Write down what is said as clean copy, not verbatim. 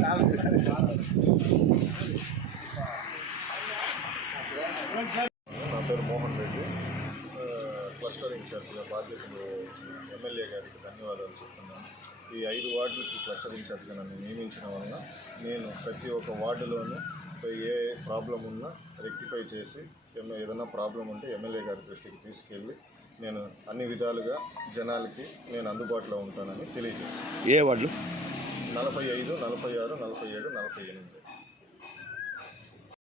నా పేరు మోహన్ రెడ్డి. క్లస్టర్ ఇన్ఛార్జిగా బాధ్యతలు ఎమ్మెల్యే గారికి ధన్యవాదాలు చెప్తున్నాను. ఈ 5 వార్డులకి క్లస్టర్ ఇన్ఛార్జిగా నన్ను నియమించడం వలన నేను ప్రతి ఒక్క వార్డులోనూ ఏ ప్రాబ్లం ఉన్నా రెక్టిఫై చేసి ఏదైనా ప్రాబ్లం ఉంటే ఎమ్మెల్యే గారి దృష్టికి తీసుకెళ్ళి నేను అన్ని విధాలుగా జనాలకి నేను అందుబాటులో ఉంటానని తెలియజేస్తాను. ఏ వార్డులు? 45, 46, 47, 48.